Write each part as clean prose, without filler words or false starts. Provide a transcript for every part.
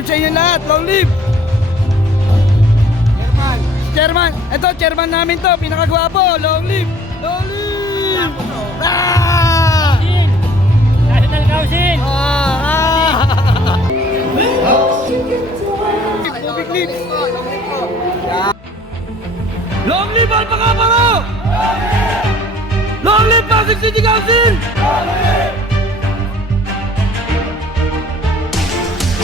live sa inyo lahat. Long live! Chairman! Ito, chairman namin to. Pinakagwapo. Long live! Long live! Ah! National Council! Big live! Long live Alpaca Paro! Long live Pasig City Council!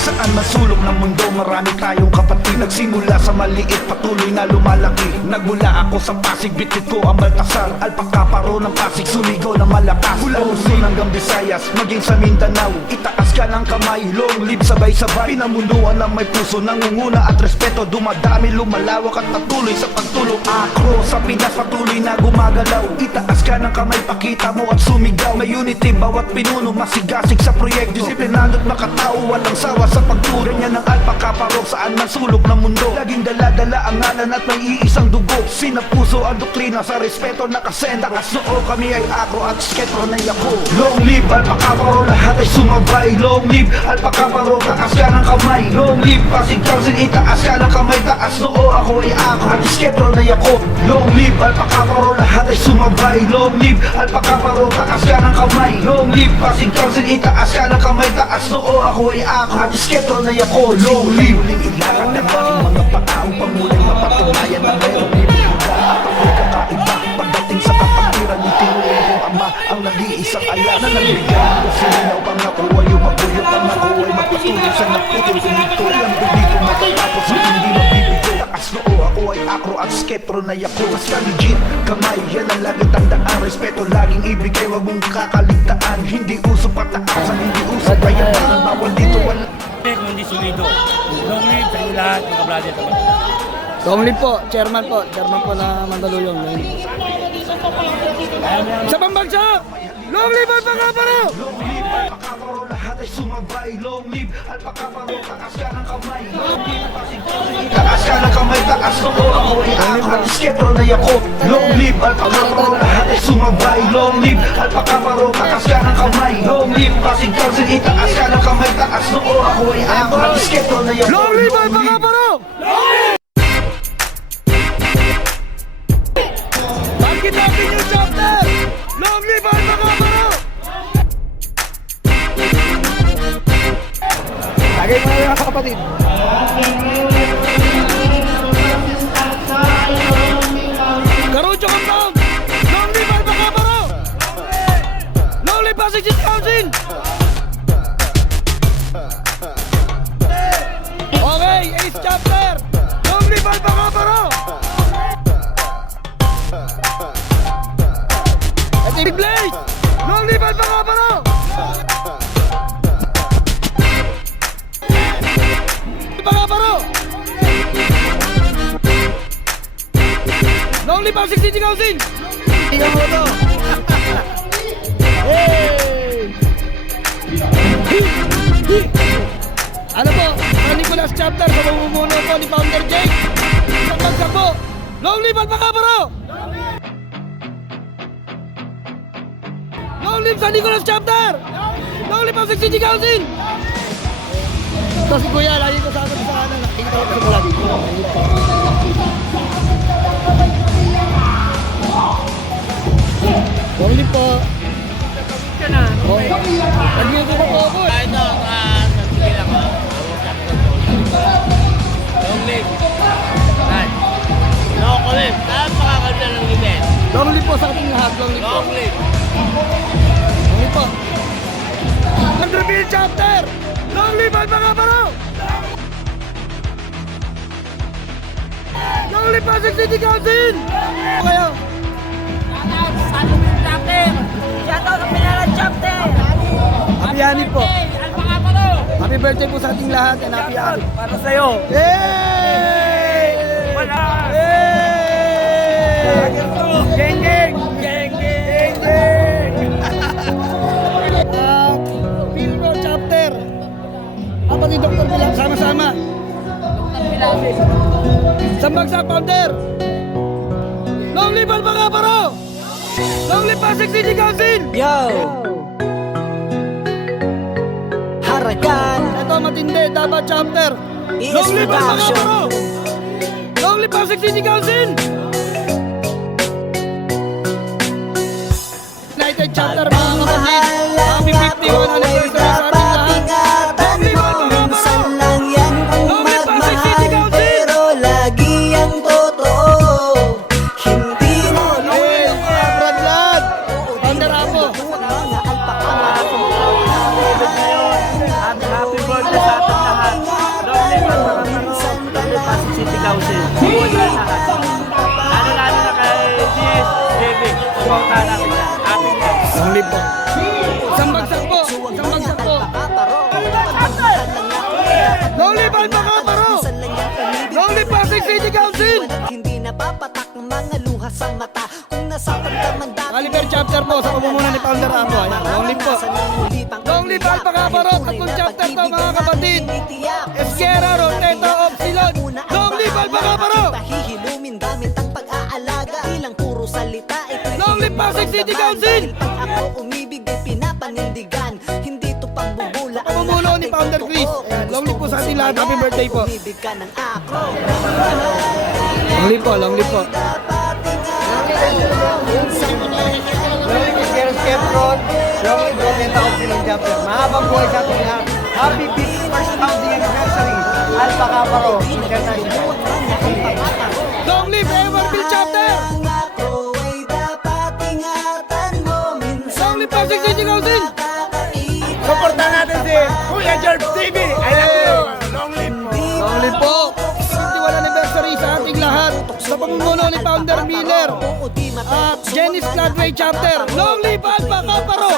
Saan masulok ng mundo, marami tayong kapatid. Nagsimula sa maliit, patuloy na lumalaki. Nagmula ako sa Pasig, bitbit ko ang Baltasar. Alpaca Paro ng Pasig, sumigaw na malakas. Mula Luzon hanggang Visayas, maging sa Mindanao. Itaas ka ng kamay, long live sabay-sabay. Pinamunduan ng may puso, nangunguna at respeto. Dumadami, lumalawak at patuloy sa pagtulong. Akro sa Pinas, patuloy na gumagalaw. Itaas ka ng kamay, pakita mo at sumigaw. May unity, bawat pinuno, masigasig sa proyekto. Disiplinado at makatao, walang sawa sa pagturo niya ng Alpaca Paro. Saan man sulok ng mundo, laging dala-dala ang ngalan at may iisang dugo. Sinapuso ang doktrina sa respeto nakasenda. Kasnoo kami ay akro at sketro na yako. Long live Alpaca Paro, lahat ay sumabay. Long live Alpaca Paro, taas ka ng kamay. Long live Pasig Council, itaas ka ng kamay. Taas noo, ako ay akro at sketro na yako. Long live Alpaca Paro, lahat ay sumabay. Long live Alpaca Paro, taas ka ng kamay. Long live Pasig Council, itaas ka ng kamay. Taas noo, ako ay akro at sketro na yako. Long live huling ilaran ng aking mga pataong panguling mapatunayan na mayroong ibibuga at ako'y kakaiba pagdating sa kapatiran ng tinuloy kong ama ang nag-iisang alam na nagbigay ng silinaw pangako ay umabuyo pangako ay magpatuloy sa naputin kumito lang hindi ko matatapos at hindi mabibigo. Taas noo, ako ay akro at sketro na yako. Basta legit kamay, yan ang laging tandaan. Respeto laging ibigay, wag mong kakaligtaan. Hindi uso pataasan, hindi uso bayaan. Bawal dito wala Kung hindi sumido. Long live sa inyo lahat, mga brother. Long live po, chairman po na Mandaluyong. Sa pambansa! Long live Alpaca Paro! Long live Alpaca Paro, lahat ay sumabay. Long live Alpaca Paro, taas ka ng kamay. Long live Pasig Council, taas ka ng kamay. Taas noo, ako ay akro at sketro na yako. Long live Alpaca Paro, lahat ay sumabay. Long live Alpaca Paro, taas ka ng kamay. Long live Pasig Council, itaas ka ng kamay. Taas noo, ako ay akro at sketro na yako. Long live Alpaca Paro! Bakit natin yung chapter? Long live Alpaca Paro! Lagay mo na yung mga kapatid. Karucho Compound! Long live Alpaca Paro! Long live Pasig City Council! Okay, Ace Chapter! Long live Alpaca Paro! Big Blaze! Long live Alpaca Paro! Alpaca Paro! Long live Pasig City Council! Tingnan mo to! Hey! Ano po? Ang Nicolas Chapter sa mamumuno po ni Founder Jake! Sa pagka po! Long live Alpaca Paro! Long live San Nicolas Chapter! Long live Pasig City Council! Ito si Kuya, lagi ko sa akin sa kanan. Nakikita ko sa mula dito. Long live po! Nag-YouTube po po! Ito, sige lang ha. Long live. Right. Long live. Napakaganda ng event. Long live po sa ating lahat. Long live po! Long live. Long live po! Andreville Chapter! Long live Alpaca Paro! Long live Pasig City Council! Kayo! Shoutout sa Pinalan Chapter! Happy Hanip po! Alpaca Paro! Happy birthday po sa ating lahat and happy Hanip! Para sa'yo! Yay! Wala! Yay! Geng geng! Geng geng! Pilro Chapter! Apat ni Dr. Bilang sama-sama! Sambagsak Founder! Long live Alpaca Paro! Long live Pasig City Council! Yo! Harakan! to, matindi, dapat chapter. Long live ang mga paro! Long live Pasig City Council! United chapter, mga kapatid. Happy 51 anniversary sa ating lahat. Long live ang mga paro! Long live Pasig City Council! Pero lagi ang totoo. Hindi na Hey, Bradlad! Founder Apo. mga alpaka. At happy birthday sa ating lahat. Long live ang mga paro. Long live Pasig City Council. Buhay na lahat. Lalo na kay GS, JB. Pumunta natin yan. Happy birthday. Long live po. Isang bagsak po. Isang bagsak po. Long live ang mga paro! Long live Pasig City Council! Hindi napapatak ng mga luha sa mata. Kung nasaktan ka man dati. Caliber chapter po sa pamumuno ni Founder Apo. Ayan, long live po. Long live ang pagkaparot at kung chapter to mga kapatid. Esquera, Roteto, Opsilon. Long live ang pagkaparo! Pahihilumin gamit ang pag-aalaga. Ilang puro salita. Long live Pasig City Council! Pag ako umibig ay pinapanindigan. Hindi to pambubula. ang Pamumuno lahat ni ay Founder totoo. Chris. Ayan, long live po sa ating lahat. Happy birthday po. Umibig ka ng ako. Long live po, long live po. Mahabang buhay sa ating lahat. Happy 51st founding anniversary, Alpaca Paro International. Long live Everville chapter! Ang ako ay dapat ingatan mo. Minsan Long live Pasig City Council! kakaiba. Suportahan natin si Kuya George TV. I love you. Long live po. Long live po! 51 anniversary sa ating lahat. Sa pamumuno ni Founder Miller. At Jenny's Flatway chapter. Long live Alpha Kaparo!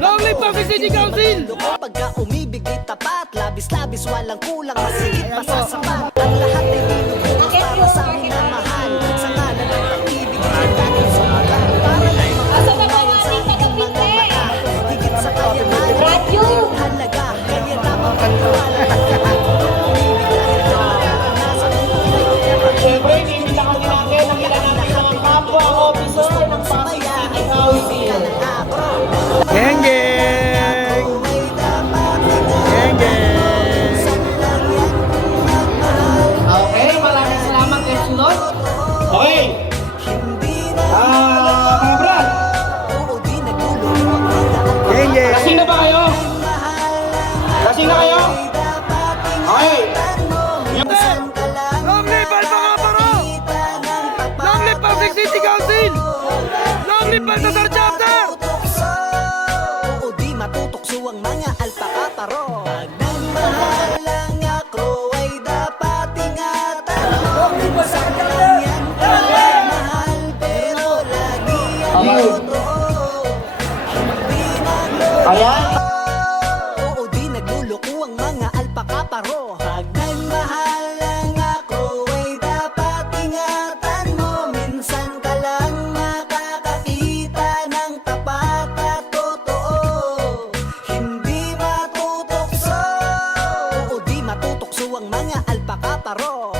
Long live Pasig City Council! Pagka umibig ay tapat, labis-labis walang kulang, masigit masasapat. Ang lahat ay binubukas para sa minamahal. Sa ngalan ng pag-ibig ay dahil sa mga para lang makapagpapayan sa ating mga mata. Higit sa kayaman, halaga, kaya dapat pagkawala. Umibig dahil naranasan ng tunay. Siyempre, inimita kami natin ang ilan natin mga kapwa officer ng samaya ay umibig ka ng ako. Geng geng! Geng geng! Okay, maraming salamat kay Sunod. Okay, mga brad, Geng geng! lasing na ba kayo? Lasing na kayo? Okay. Long live Alpha Kaparo! Long live Pasig City Council! Long live Baltasar chapter! Oo, di matutukso ang mga alpaka paro. Pag nagmahal lang ako ay dapat ingatan mo. Minsan lang yan mahal, pero lagi ang totoo. Hindi oo, di nagluloko ang mga alpaka paro. Pag nagmahal lang ako ay dapat ingatan mo. Minsan ka lang makakakita ng tapat at totoo. Hindi matutokso, oo, di matutokso ang mga alpaka paro.